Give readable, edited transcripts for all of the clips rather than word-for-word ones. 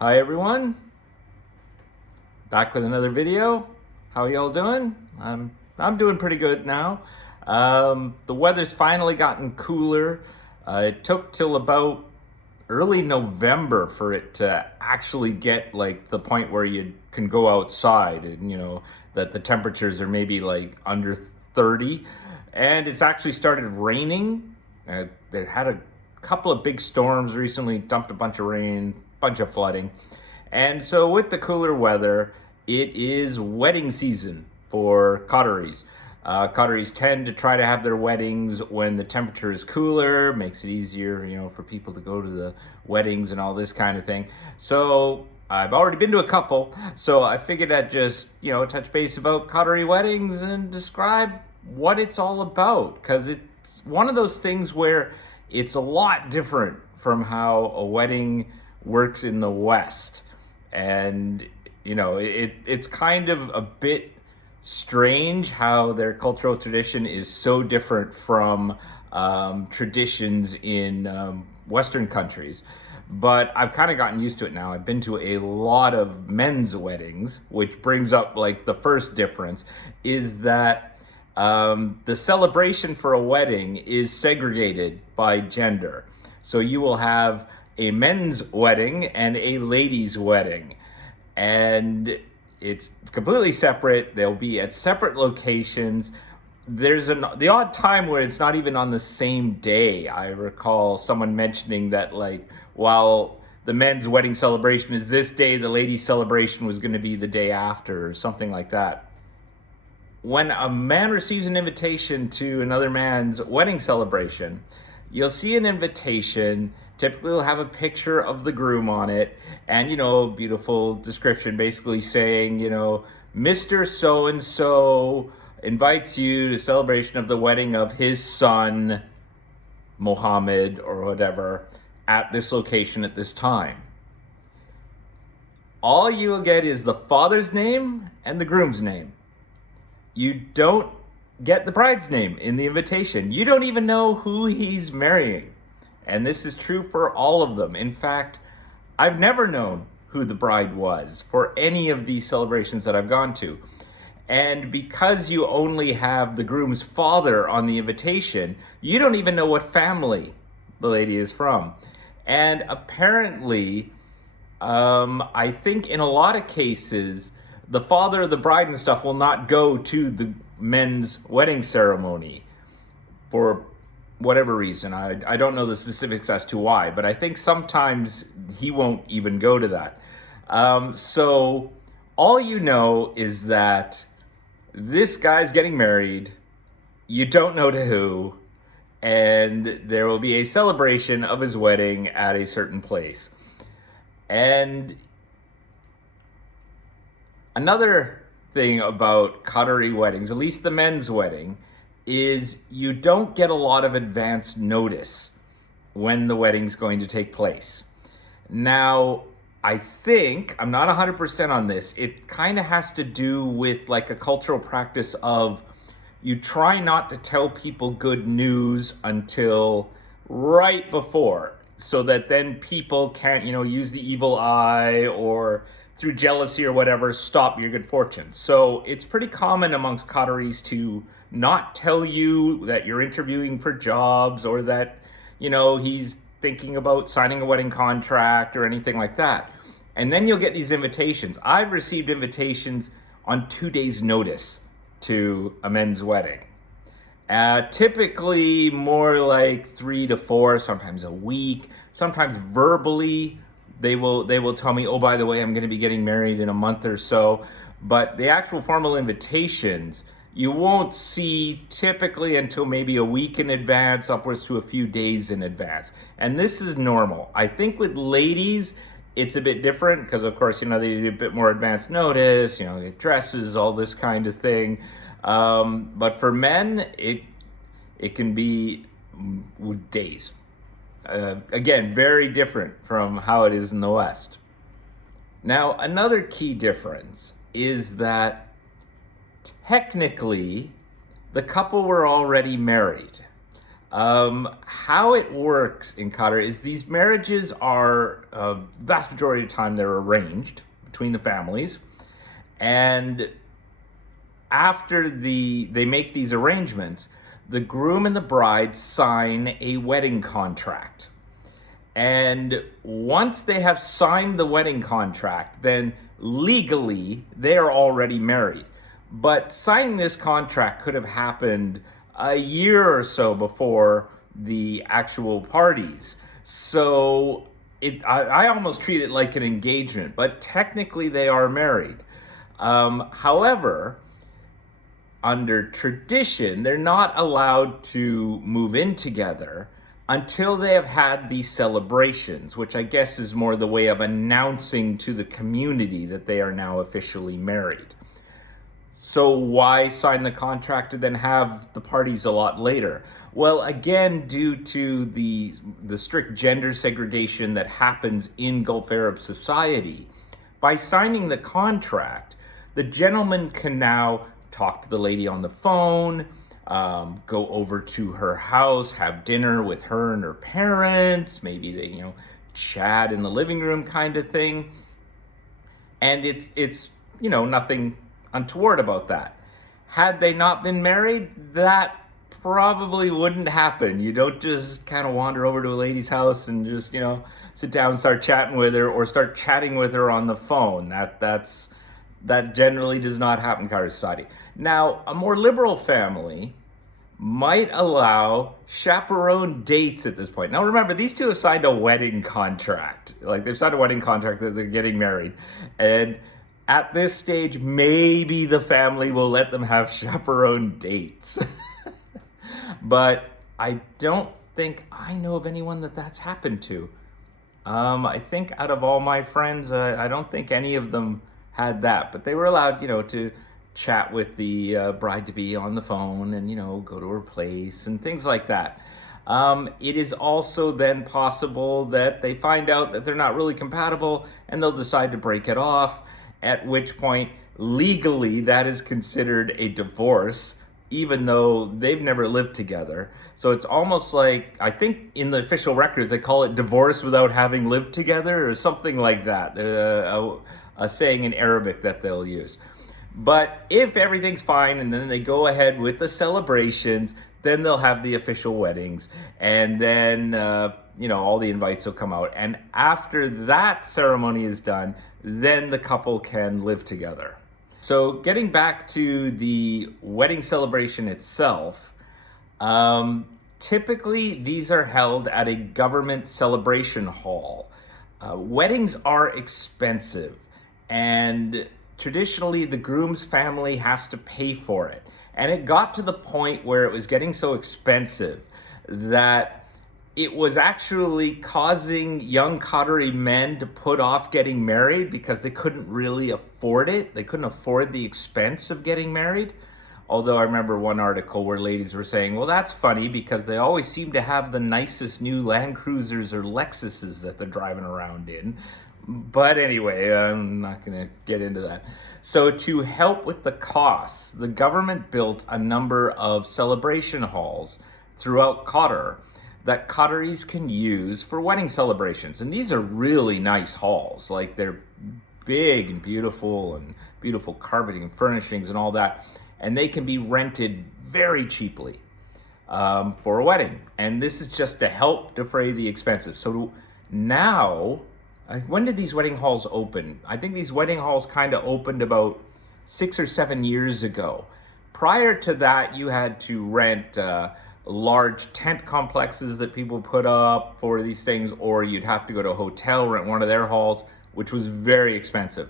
Hi everyone, back with another video. How y'all doing? I'm doing pretty good now. The weather's finally gotten cooler. It took till about early November for it to actually get like the point where you can go outside and that the temperatures are maybe like under 30, and it's actually started raining. They had a couple of big storms recently, dumped a bunch of rain, bunch of flooding. And so with the cooler weather, it is wedding season for Qataris. Qataris tend to try to have their weddings when the temperature is cooler, makes it easier, for people to go to the weddings and all this kind of thing. So I've already been to a couple, so I figured I'd just, touch base about Qatari weddings and describe what it's all about, because it's one of those things where it's a lot different from how a wedding works in the West. And, it's kind of a bit strange how their cultural tradition is so different from traditions in Western countries. But I've kind of gotten used to it now. I've been to a lot of men's weddings, which brings up like the first difference is that the celebration for a wedding is segregated by gender. So you will have a men's wedding and a ladies' wedding, and it's completely separate. They'll be at separate locations. There's the odd time where it's not even on the same day. I recall someone mentioning that, like, while the men's wedding celebration is this day, the ladies' celebration was going to be the day after, or something like that. When a man receives an invitation to another man's wedding celebration, you'll see an invitation. Typically, it'll have a picture of the groom on it and, a beautiful description basically saying, Mr. So-and-so invites you to celebration of the wedding of his son, Mohammed, or whatever, at this location at this time. All you will get is the father's name and the groom's name. You don't get the bride's name in the invitation. You don't even know who he's marrying. And this is true for all of them. In fact, I've never known who the bride was for any of these celebrations that I've gone to. And because you only have the groom's father on the invitation, you don't even know what family the lady is from. And apparently, I think in a lot of cases, the father of the bride and stuff will not go to the men's wedding ceremony for whatever reason. I don't know the specifics as to why, but I think sometimes he won't even go to that. So all you know is that this guy's getting married, you don't know to who, and there will be a celebration of his wedding at a certain place. And another thing about Qatari weddings, at least the men's wedding, is you don't get a lot of advance notice when the wedding's going to take place. Now, I think, I'm not 100% on this, it kind of has to do with like a cultural practice of you try not to tell people good news until right before, so that then people can't, use the evil eye or through jealousy or whatever, stop your good fortune. So it's pretty common amongst Qataris to not tell you that you're interviewing for jobs or that, he's thinking about signing a wedding contract or anything like that. And then you'll get these invitations. I've received invitations on 2 days' notice to a men's wedding. Typically more like 3 to 4, sometimes a week, sometimes verbally. They will tell me, oh, by the way, I'm going to be getting married in a month or so. But the actual formal invitations, you won't see typically until maybe a week in advance, upwards to a few days in advance. And this is normal. I think with ladies, it's a bit different because, of course, they need a bit more advance notice, get dresses, all this kind of thing. But for men, it can be days. Again, very different from how it is in the West. Now, another key difference is that technically the couple were already married. How it works in Qatar is these marriages are, vast majority of the time, they're arranged between the families. And after they make these arrangements, the groom and the bride sign a wedding contract. And once they have signed the wedding contract, then legally they are already married. But signing this contract could have happened a year or so before the actual parties. So I almost treat it like an engagement, but technically they are married. However, under tradition, they're not allowed to move in together until they have had these celebrations, which I guess is more the way of announcing to the community that they are now officially married. So why sign the contract and then have the parties a lot later? Well, again, due to the strict gender segregation that happens in Gulf Arab society, by signing the contract, the gentleman can now talk to the lady on the phone, go over to her house, have dinner with her and her parents, maybe they, chat in the living room kind of thing. And it's nothing untoward about that. Had they not been married, that probably wouldn't happen. You don't just kind of wander over to a lady's house and just, sit down and start chatting with her or start chatting with her on the phone. That generally does not happen in Qatari society. Now, a more liberal family might allow chaperone dates at this point. Now, remember, these two have signed a wedding contract. Like, they've signed a wedding contract that they're getting married. And at this stage, maybe the family will let them have chaperone dates. But I don't think I know of anyone that's happened to. I think out of all my friends, I don't think any of them had that. But they were allowed, to chat with the bride-to-be on the phone and, go to her place and things like that. It is also then possible that they find out that they're not really compatible and they'll decide to break it off, at which point legally that is considered a divorce, even though they've never lived together. So it's almost like, I think in the official records, they call it divorce without having lived together or something like that. A saying in Arabic that they'll use. But if everything's fine and then they go ahead with the celebrations, then they'll have the official weddings. And then, all the invites will come out. And after that ceremony is done, then the couple can live together. So getting back to the wedding celebration itself, typically these are held at a government celebration hall. Weddings are expensive, and traditionally the groom's family has to pay for it. And it got to the point where it was getting so expensive that it was actually causing young Qatari men to put off getting married because they couldn't really afford it. They couldn't afford the expense of getting married. Although I remember one article where ladies were saying, well, that's funny because they always seem to have the nicest new Land Cruisers or Lexuses that they're driving around in. But anyway, I'm not going to get into that. So to help with the costs, the government built a number of celebration halls throughout Qatar that Qataris can use for wedding celebrations. And these are really nice halls. Like, they're big and beautiful carpeting and furnishings and all that. And they can be rented very cheaply for a wedding. And this is just to help defray the expenses. So now, when did these wedding halls open? I think these wedding halls kind of opened about 6 or 7 years ago. Prior to that, you had to rent large tent complexes that people put up for these things, or you'd have to go to a hotel, rent one of their halls, which was very expensive.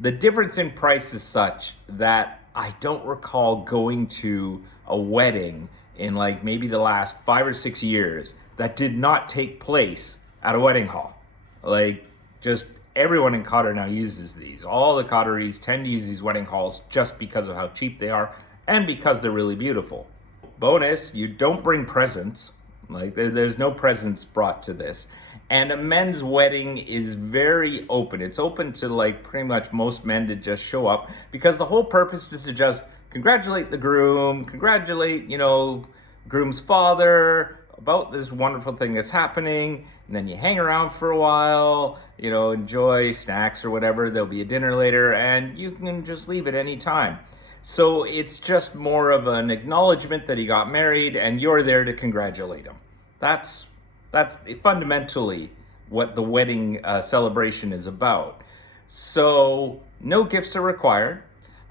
The difference in price is such that I don't recall going to a wedding in like maybe the last 5 or 6 years that did not take place at a wedding hall. Like, just everyone in Qatar now uses these. All the Qataris tend to use these wedding halls just because of how cheap they are and because they're really beautiful. Bonus, you don't bring presents. Like, there's no presents brought to this. And a men's wedding is very open. It's open to like pretty much most men to just show up, because the whole purpose is to just congratulate the groom, congratulate, groom's father about this wonderful thing that's happening, and then you hang around for a while, enjoy snacks or whatever. There'll be a dinner later, and you can just leave at any time. So it's just more of an acknowledgement that he got married, and you're there to congratulate him. That's fundamentally what the wedding celebration is about. So no gifts are required.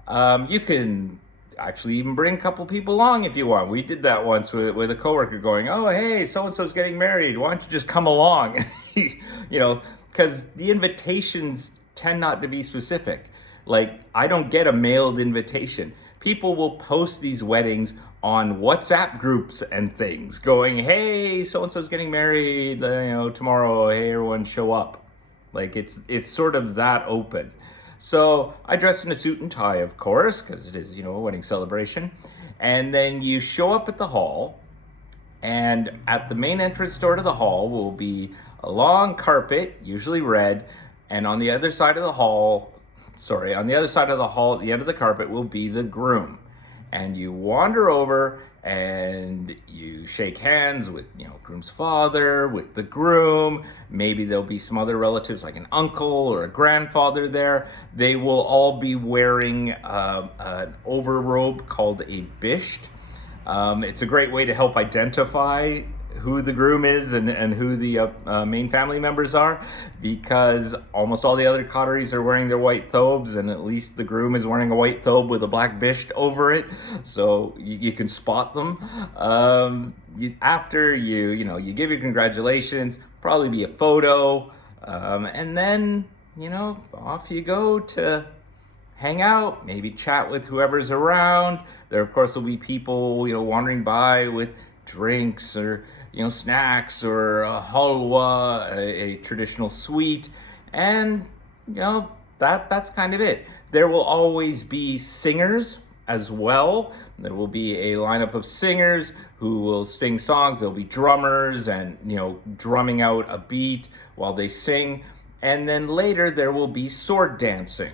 You can actually even bring a couple people along if you want. We did that once with a coworker going, oh, hey, so-and-so's getting married. Why don't you just come along? Because the invitations tend not to be specific. Like, I don't get a mailed invitation. People will post these weddings on WhatsApp groups and things going, hey, so-and-so's getting married, tomorrow, hey, everyone show up. Like, it's sort of that open. So I dressed in a suit and tie, of course, because it is, a wedding celebration. And then you show up at the hall, and at the main entrance door to the hall will be a long carpet, usually red, and on the other side of the hall, at the end of the carpet will be the groom. And you wander over and you shake hands with, groom's father, with the groom. Maybe there'll be some other relatives like an uncle or a grandfather there. They will all be wearing an overrobe called a bisht. It's a great way to help identify who the groom is and who the main family members are, because almost all the other Qataris are wearing their white thobes, and at least the groom is wearing a white thobe with a black bisht over it, so you can spot them. After you give your congratulations, probably be a photo, and then off you go to hang out, maybe chat with whoever's around. There of course will be people wandering by with drinks or snacks or a halwa, a traditional sweet, and that's kind of it. There will always be singers as well. There will be a lineup of singers who will sing songs. There'll be drummers and drumming out a beat while they sing, and then later there will be sword dancing.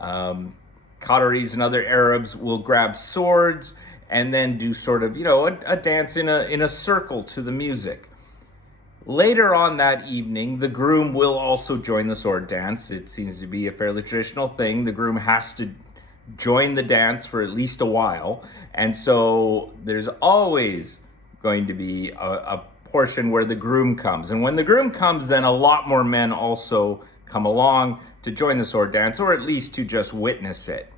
Qataris and other Arabs will grab swords and then do sort of, a dance in a circle to the music. Later on that evening, the groom will also join the sword dance. It seems to be a fairly traditional thing. The groom has to join the dance for at least a while. And so there's always going to be a portion where the groom comes. And when the groom comes, then a lot more men also come along to join the sword dance, or at least to just witness it.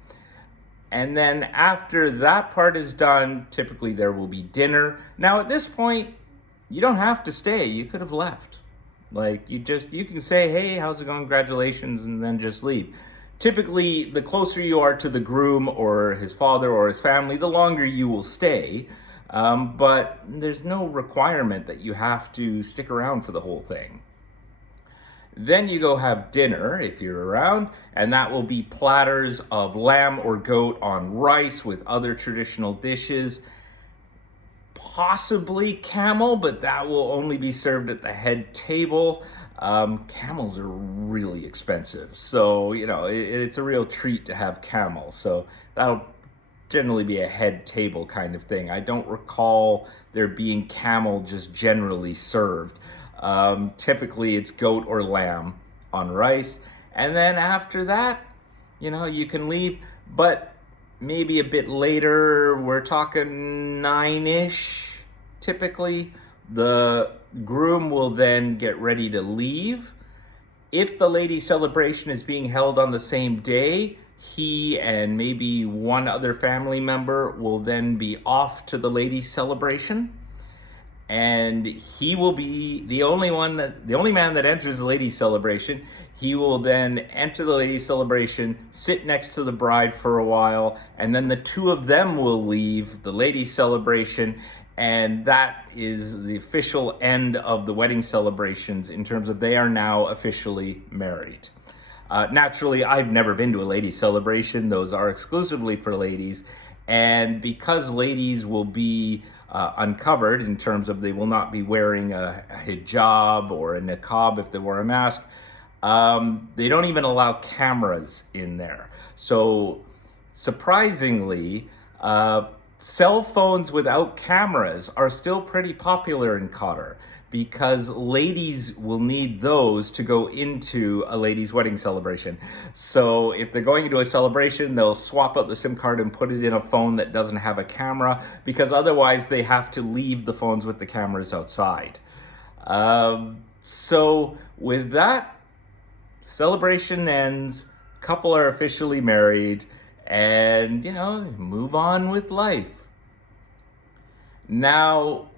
And then after that part is done, typically there will be dinner. Now at this point, you don't have to stay. You could have left. Like you can say, hey, how's it going? Congratulations, and then just leave. Typically, the closer you are to the groom or his father or his family, the longer you will stay. But there's no requirement that you have to stick around for the whole thing. Then you go have dinner if you're around, and that will be platters of lamb or goat on rice with other traditional dishes. Possibly camel, but that will only be served at the head table. Camels are really expensive, so it's a real treat to have camel. So that'll generally be a head table kind of thing. I don't recall there being camel just generally served. Typically it's goat or lamb on rice. And then after that, you can leave, but maybe a bit later, we're talking 9-ish, typically, the groom will then get ready to leave. If the ladies' celebration is being held on the same day, he and maybe one other family member will then be off to the ladies' celebration. And he will be the only man that enters the ladies' celebration. He will then enter the ladies' celebration, sit next to the bride for a while, and then the two of them will leave the ladies' celebration, and that is the official end of the wedding celebrations in terms of they are now officially married. Naturally, I've never been to a ladies' celebration. Those are exclusively for ladies, and because ladies will be uncovered in terms of they will not be wearing a hijab or a niqab if they wear a mask. They don't even allow cameras in there. So surprisingly, cell phones without cameras are still pretty popular in Qatar because ladies will need those to go into a lady's wedding celebration. So if they're going into a celebration, they'll swap out the SIM card and put it in a phone that doesn't have a camera, because otherwise they have to leave the phones with the cameras outside. So with that, celebration ends, couple are officially married, and, move on with life. Now,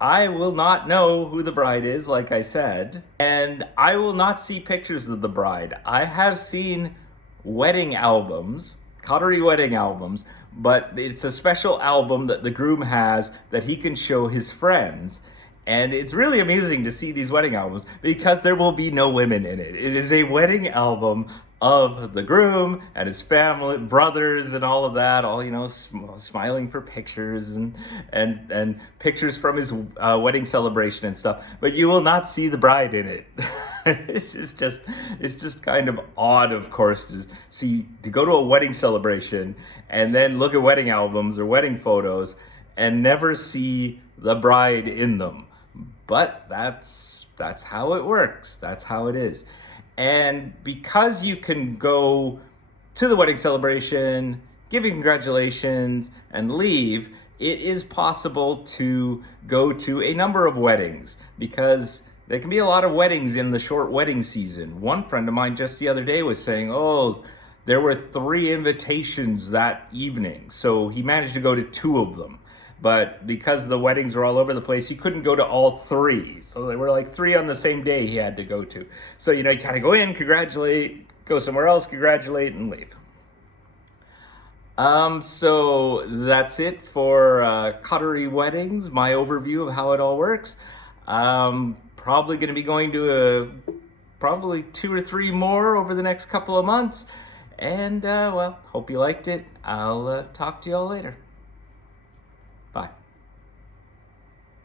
I will not know who the bride is, like I said, and I will not see pictures of the bride. I have seen wedding albums, Qatari wedding albums, but it's a special album that the groom has that he can show his friends. And it's really amusing to see these wedding albums because there will be no women in it. It is a wedding album of the groom and his family, brothers and all of that, all, smiling for pictures and pictures from his wedding celebration and stuff. But you will not see the bride in it. It's just kind of odd, of course, to go to a wedding celebration and then look at wedding albums or wedding photos and never see the bride in them. But that's how it works. That's how it is. And because you can go to the wedding celebration, give you congratulations, and leave, it is possible to go to a number of weddings, because there can be a lot of weddings in the short wedding season. One friend of mine just the other day was saying, there were 3 invitations that evening. So he managed to go to 2 of them. But because the weddings were all over the place, he couldn't go to all 3. So there were like 3 on the same day he had to go to. So, you kind of go in, congratulate, go somewhere else, congratulate, and leave. So that's it for Qatari weddings, my overview of how it all works. Probably going to be going to probably 2 or 3 more over the next couple of months. And, hope you liked it. I'll talk to you all later.